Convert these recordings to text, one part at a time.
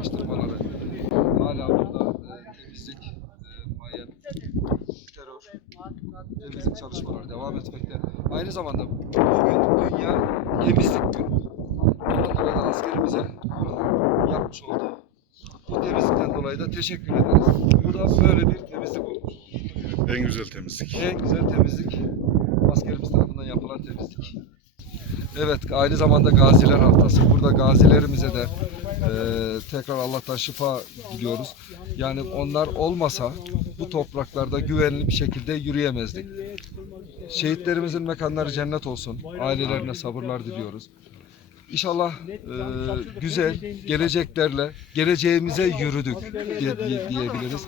araştırmaları hala burada e, temizlik, e, mayen, terör, temizlik çalışmaları devam etmekte. Aynı zamanda bugün Dünya Temizlik Günü. Ondan dolayı da askerimize yapmış olduğu bu temizlikten dolayı da teşekkür ederiz. Bu da böyle bir temizlik olmuş. En güzel temizlik. En güzel temizlik askerimiz tarafından yapılan temizlik. Evet aynı zamanda Gaziler Haftası. Burada gazilerimize de e, tekrar Allah'tan şifa diliyoruz. Yani onlar olmasa bu topraklarda güvenli bir şekilde yürüyemezdik. Şehitlerimizin mekanları cennet olsun. Ailelerine sabırlar diliyoruz. İnşallah e, güzel geleceklerle geleceğimize yürüdük diye, diye- diyebiliriz.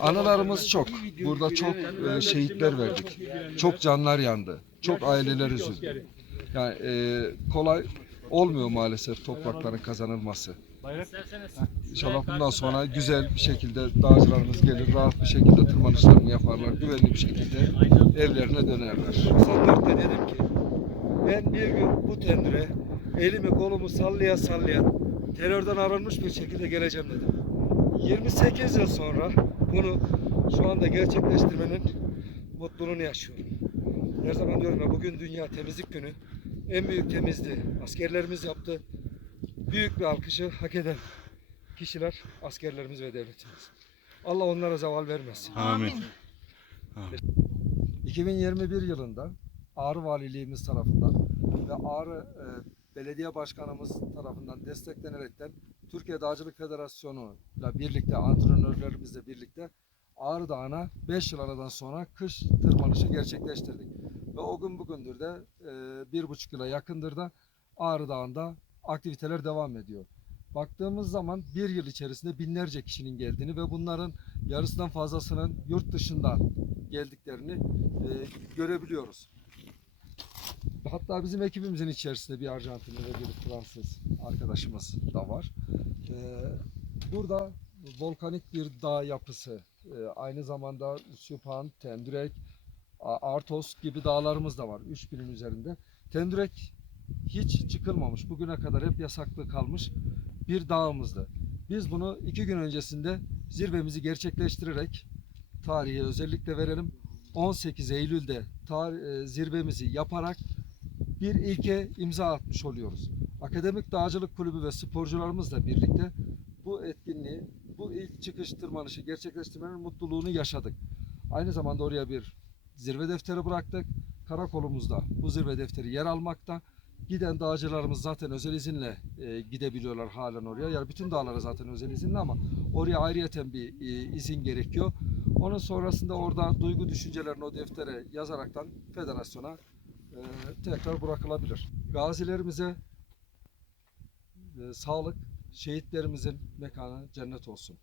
Anılarımız çok. Burada çok e, şehitler verdik. Çok canlar yandı. Çok aileler üzüldü. Yani e, kolay olmuyor maalesef toprakların kazanılması. İnşallah bundan sonra güzel bir şekilde dağcılarımız gelir, rahat bir şekilde tırmanışlarını yaparlar, güvenli bir şekilde evlerine dönerler. 94'te dedim ki ben bir gün bu tendüre elimi kolumu sallaya sallaya terörden arınmış bir şekilde geleceğim dedim. 28 yıl sonra bunu şu anda gerçekleştirmenin mutluluğunu yaşıyorum. Her zaman diyorum ya bugün Dünya Temizlik Günü. En büyük temizliği askerlerimiz yaptı. Büyük bir alkışı hak eden kişiler askerlerimiz ve devletimiz. Allah onlara zeval vermesin. Amin. 2021 yılında Ağrı Valiliğimiz tarafından ve Ağrı e, Belediye Başkanımız tarafından desteklenerekten Türkiye Dağcılık Federasyonu ile birlikte antrenörlerimizle birlikte Ağrı Dağı'na 5 yıl aradan sonra kış tırmanışı gerçekleştirdik. Ve o gün bugündür de e, bir buçuk yıla yakındır da Ağrı Dağı'nda aktiviteler devam ediyor. Baktığımız zaman bir yıl içerisinde binlerce kişinin geldiğini ve bunların yarısından fazlasının yurt dışından geldiklerini e, görebiliyoruz. Hatta bizim ekibimizin içerisinde bir Arjantinli ve bir Fransız arkadaşımız da var. E, burada volkanik bir dağ yapısı, e, aynı zamanda Süphan, Tendürek, Artos gibi dağlarımız da var 3000'in üzerinde. Tendürek hiç çıkılmamış, bugüne kadar hep yasaklı kalmış bir dağımızdı. Biz bunu iki gün öncesinde zirvemizi gerçekleştirerek tarihe özellikle verelim. 18 Eylül'de e, zirvemizi yaparak bir ilke imza atmış oluyoruz. Akademik Dağcılık Kulübü ve sporcularımızla birlikte bu etkinliği, bu ilk çıkış tırmanışı gerçekleştirmenin mutluluğunu yaşadık. Aynı zamanda oraya bir zirve defteri bıraktık. Karakolumuzda bu zirve defteri yer almakta. Giden dağcılarımız zaten özel izinle e, gidebiliyorlar halen oraya. Yani bütün dağlara zaten özel izinli ama oraya ayrıyeten bir e, izin gerekiyor. Onun sonrasında orada duygu düşüncelerini o deftere yazaraktan federasyona e, tekrar bırakılabilir. Gazilerimize e, sağlık, şehitlerimizin mekanı cennet olsun.